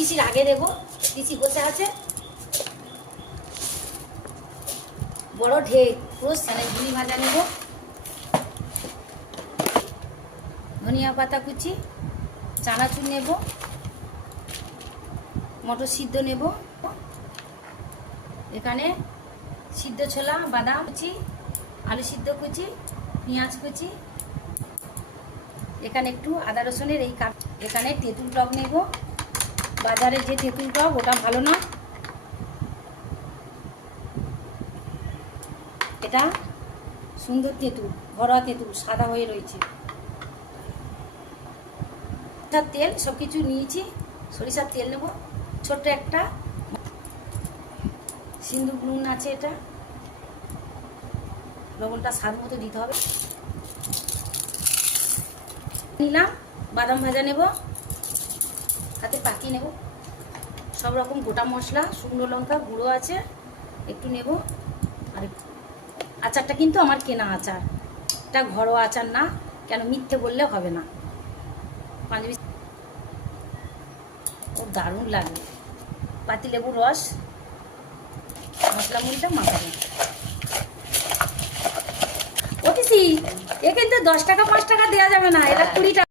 তিসির আগে দেবো, তিসি বসে আছে বড় ঢেক পুরো ঝুড়ি ভাজা নেব, ধনিয়া পাতা কুচি, চানাচুর নেব, মটর সিদ্ধ নেব, এখানে সিদ্ধ ছোলা বাদাম কুচি, আলু সিদ্ধ কুচি, পেঁয়াজ কুচি, এখানে একটু আদা রসুনের এই কাপ, এখানে তেঁতুল টক নেব, বাজারের যে তেঁতুল টক ওটা ভালো না, এটা সুন্দর তেঁতুল, ঘরোয়া তেঁতুল, সাদা হয়ে রয়েছে। তেল সব কিছু নিয়েছি, সরিষার তেল নেব, ছোট্ট একটা সিন্দুর নুন আছে, এটা লবণটা স্বাদ মতো দিতে হবে। নিলাম বাদাম ভাজা নেব, হাতে পাকিয়ে নেব, সব রকম গোটা মশলা, শুকনো লঙ্কা গুঁড়ো আছে একটু নেব। আর আচারটা কিন্তু আমার কেনা আচার, এটা ঘরোয়া আচার না, কেন মিথ্যে বললে হবে না। পাঞ্জাবি ও দারুণ লাগবে, পাতিলেবুর রস, মশলা মুড়িটা মাখাবো। ও পিসি, এ কিন্তু 10 টাকা 5 টাকা দেওয়া যাবে না, এটা 20 টাকা।